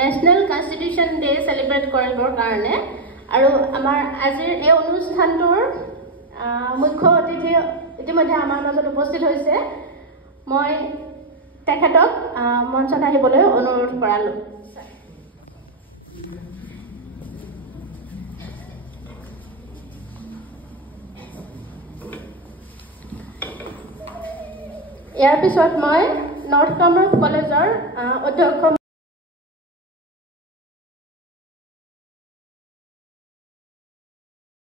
national constitution day celebrate কৰিবৰ কাৰণে আৰু আমাৰ আজিৰ এই অনুষ্ঠানটোৰ মুখ্য অতিথি ইতিমধ্যে আমাৰ মাজত উপস্থিত হৈছে মই তেখেতক মঞ্চত আহিবলৈ অনুৰোধ কৰালোঁ ইয়াৰ পিছত মই নৰ্থ কামৰূপ কলেজৰ অধ্যক্ষ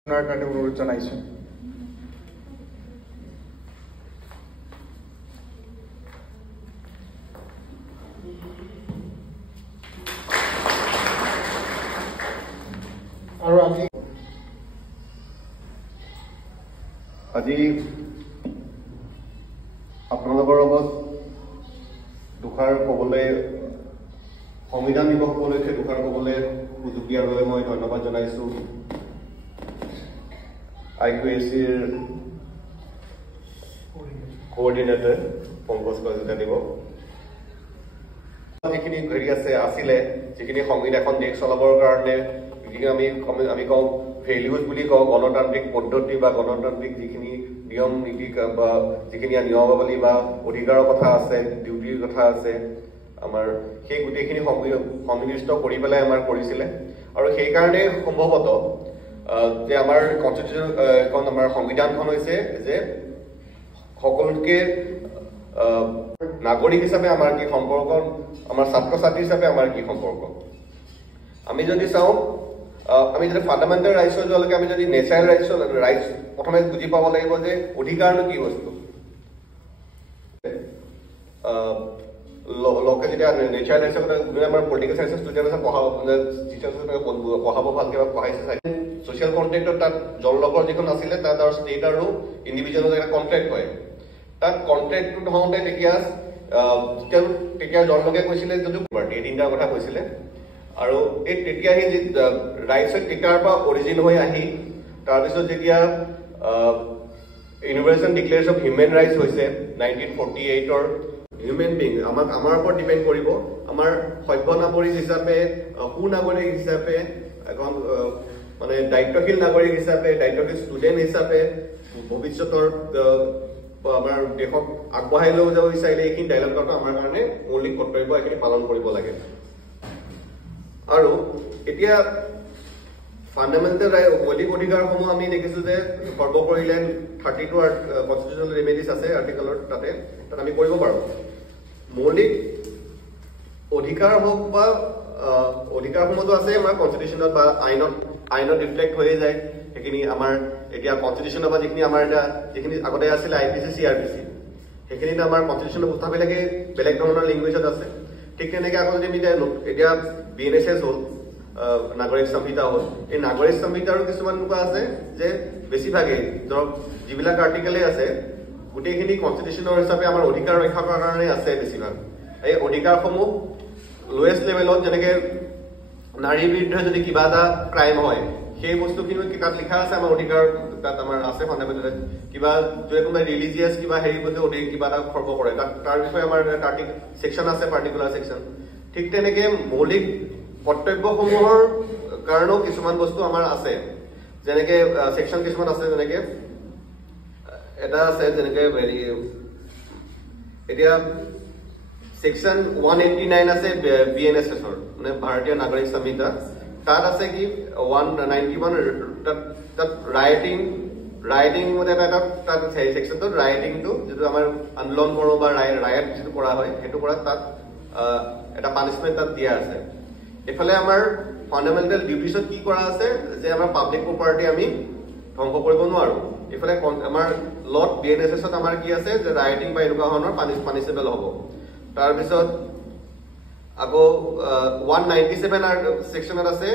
কাৰণে অনুৰোধ জনাইছোঁ আৰু আমি আজি আপোনালোকৰ লগত দুষাৰ ক'বলৈ সংবিধান দিৱস উপলক্ষে দুষাৰ ক'বলৈ সুযোগ দিয়াৰ বাবে মই ধন্যবাদ জনাইছোঁ IQACৰ কোঅৰ্ডিনেটৰ পংকজ কলিতাদেৱ যিখিনি হেৰি আছিলে যিখিনি সংবিধান দেশ চলাবৰ কাৰণে আমি কওঁ ভেলিউজ বুলি কওঁ গণতান্ত্ৰিক পদ্ধতি বা গণতান্ত্ৰিক যিখিনি নিয়ম নীতি বা যিখিনি নিয়মাৱলী বা অধিকাৰৰ কথা আছে ডিউটিৰ কথা আছে আমাৰ সেই গোটেইখিনি সন্নিৱিষ্ট কৰি পেলাই আমাৰ কৰিছিলে আৰু সেইকাৰণে সম্ভৱতঃ যে আমাৰ কনষ্টিটিউশ্যন আমাৰ সংবিধানখন হৈছে যে সকলোতকে নাগৰিক হিচাপে আমাৰ কি সম্পৰ্ক আমাৰ ছাত্ৰ ছাত্ৰী হিচাপে আমাৰ কি সম্পৰ্ক আমি যদি চাওঁ আমি যদি ফাণ্ডামেণ্টেল ৰাইটছৰ যোৱালৈকে আমি যদি নেচাৰেল ৰাইটছ প্ৰথমে বুজি পাব লাগিব যে অধিকাৰনো কি বস্তু লোকে যেতিয়া নেচাৰেল ৰাইটছৰ কথা আমাৰ পলিটিকেল চাইন্সৰ ষ্টুডেণ্ট আছে পঢ়াব ভালকৈ পঢ়াইছে চাই ছ'চিয়েল কণ্ট্ৰেক্টত তাত জনলোকৰ যিখন আছিলে তাত আৰু ষ্টেট আৰু ইণ্ডিভিজুৱেলৰ এটা কণ্ট্ৰেক্ট হয় তাত কণ্ট্ৰেক্টটো হওঁতে তেতিয়া জনলোকে কৈছিলে যদিও এই তিনিটাৰ কথা কৈছিলে আৰু এই তেতিয়া সেই ৰাইটছ তেতিয়াৰ পৰা অৰিজিন হৈ আহি তাৰপিছত যেতিয়া universal declaration of human rights হৈছে 1948ৰ হিউমেন বিং আমাৰ ওপৰত ডিপেণ্ড কৰিব আমাৰ সভ্য নাগৰিক হিচাপে সুনাগৰিক হিচাপে এখন মানে দায়িত্বশীল নাগৰিক হিচাপে দায়িত্বশীল ষ্টুডেণ্ট হিচাপে ভৱিষ্যতৰ আমাৰ দেশক আগবঢ়াই লৈ যাব বিচাৰিলে এইখিনি ডাইলগ কৰাটো আমাৰ কাৰণে মৌলিক কৰ্তব্য এইখিনি পালন কৰিব লাগে আৰু এতিয়া ফাণ্ডামেণ্টেল মৌলিক অধিকাৰসমূহ আমি দেখিছোঁ যে সৰ্বপৰিলে 32 কনষ্টিটিউচনেল ৰেমেডিজ আছে আৰ্টিকেলৰ তাত আমি কৰিব পাৰোঁ মৌলিক অধিকাৰ হওক বা অধিকাৰসমূহতো আছে আমাৰ কনষ্টিটিউচনত বা আইনত ৰিফ্লেক্ট হৈয়ে যায় সেইখিনি আমাৰ এতিয়া কনষ্টিটিউচনৰ পৰা যিখিনি আমাৰ এতিয়া যিখিনি আগতে আছিলে IPC CRPC সেইখিনিত আমাৰ কনষ্টিটিউচনৰ কথাবিলাকে বেলেগ ধৰণৰ লেংগুৱেজত আছে ঠিক তেনেকৈ আকৌ যদি আমি এতিয়া BNSS হ'ল নাগৰিক সংহিতা হ'ল এই নাগৰিক সংহিতাৰো কিছুমান এনেকুৱা আছে যে বেছিভাগেই ধৰক যিবিলাক আৰ্টিকেলেই আছে গোটেইখিনি কনষ্টিটিউচনৰ হিচাপে আমাৰ অধিকাৰ ৰক্ষা কৰাৰ কাৰণে আছে বেছিভাগ এই অধিকাৰসমূহ লোৱেষ্ট লেভেলত যেনেকৈ নাৰীৰ বিৰুদ্ধে যদি কিবা এটা ক্ৰাইম হয় সেই বস্তুখিনি তাত লিখা আছে আমাৰ অধিকাৰ তাত আমাৰ আছে ফাণ্ডামেণ্টেল কিবা যদি কোনোবাই ৰিলিজিয়াছ কিবা হেৰি বস্তু কিবা এটা খৰ্ব কৰে তাৰ বিষয়ে আমাৰ ছেকশ্যন আছে পাৰ্টিকুলাৰ ছেকশ্যন ঠিক তেনেকৈ মৌলিক কৰ্তব্যসমূহৰ কাৰণেও কিছুমান বস্তু আমাৰ আছে যেনেকৈ ছেকশ্যন কিছুমান আছে যেনেকৈ এটা আছে যেনেকৈ হেৰি এতিয়া ছেকশ্যন 189 আছে BNSSৰ মানে ভাৰতীয় নাগৰিক সংহিতা তাত আছে কি 191 তাত ৰাইটিং মানে এটা তাত ছেকশ্যনটোত ৰাইটিংটো যিটো আমাৰ আন্দোলন কৰোঁ বা ৰায়ট যিটো কৰা হয় সেইটো কৰা তাত এটা পানিছমেণ্ট তাত দিয়া আছে এফালে আমাৰ ফাণ্ডামেণ্টেল ডিউটিছত কি কৰা আছে যে আমাৰ পাব্লিক প্ৰপাৰ্টি আমি ধ্বংস কৰিব নোৱাৰোঁ এফালে আমাৰ লত BNSSত আমাৰ কি আছে যে ৰাইটিং বা এনেকুৱা ধৰণৰ পানিছেবল হ'ব তাৰপিছত আকৌ 197 ছেকশ্যনত আছে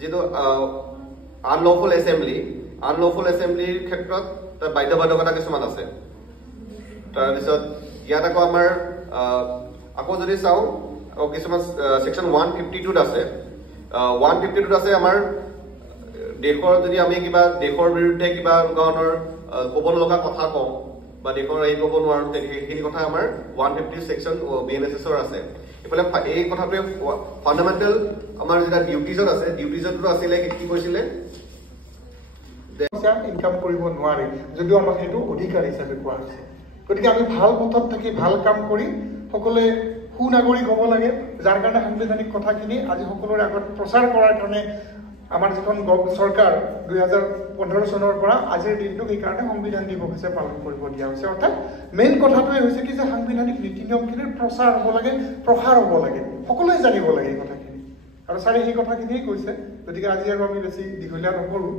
যিটো আনলফুল এছেম্বলিৰ ক্ষেত্ৰত তাৰ বাধ্যবাধকতা কিছুমান আছে তাৰপিছত ইয়াত আকৌ আমাৰ আকৌ যদি চাওঁ কিছুমান ছেকশ্যন 152ত আছে 152ত আছে আমাৰ দেশৰ যদি আমি কিবা দেশৰ বিৰুদ্ধে কিবা ধৰণৰ ক'ব নলগা কথা কওঁ বা দেশৰ হেৰি ক'ব নোৱাৰোঁ সেইখিনি কথা আমাৰ 150 ছেকশ্যন BNSSৰ আছে ইফালে এই কথাটোৱে ফাণ্ডামেণ্টেল আমাৰ যেটা ডিউটিজত আছে ডিউটিজতো আছিলে কি কৈছিলে ইনকাম কৰিব নোৱাৰে যদিও আমাক সেইটো অধিকাৰ হিচাপে কোৱা হৈছে গতিকে আমি ভাল পথত থাকি ভাল কাম কৰি সকলোৱে সুনাগৰিক হ'ব লাগে যাৰ কাৰণে সাংবিধানিক কথাখিনি আজি সকলোৰে আগত প্ৰচাৰ কৰাৰ কাৰণে আমাৰ যিখন চৰকাৰ 2015 চনৰ পৰা আজিৰ দিনটোক সেইকাৰণে সংবিধান দিৱস হিচাপে পালন কৰিব দিয়া হৈছে অৰ্থাৎ মেইন কথাটোৱে হৈছে কি যে সাংবিধানিক নীতি নিয়মখিনিৰ প্ৰচাৰ হ'ব লাগে প্ৰসাৰ হ'ব লাগে সকলোৱে জানিব লাগে এই কথাখিনি আৰু ছাৰে সেই কথাখিনিয়ে কৈছে গতিকে আজি আৰু আমি বেছি দীঘলীয়া নকৰোঁ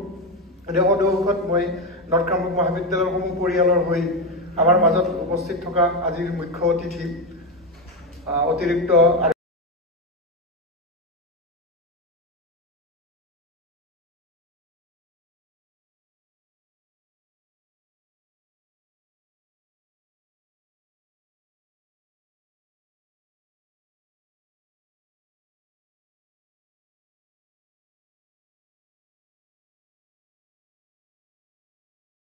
অৱশেষত মই নৰ্থ কামৰূপ মহাবিদ্যালয়ৰ সমূহ পৰিয়ালৰ হৈ আমাৰ মাজত উপস্থিত থকা আজিৰ মুখ্য অতিথি অতিৰিক্ত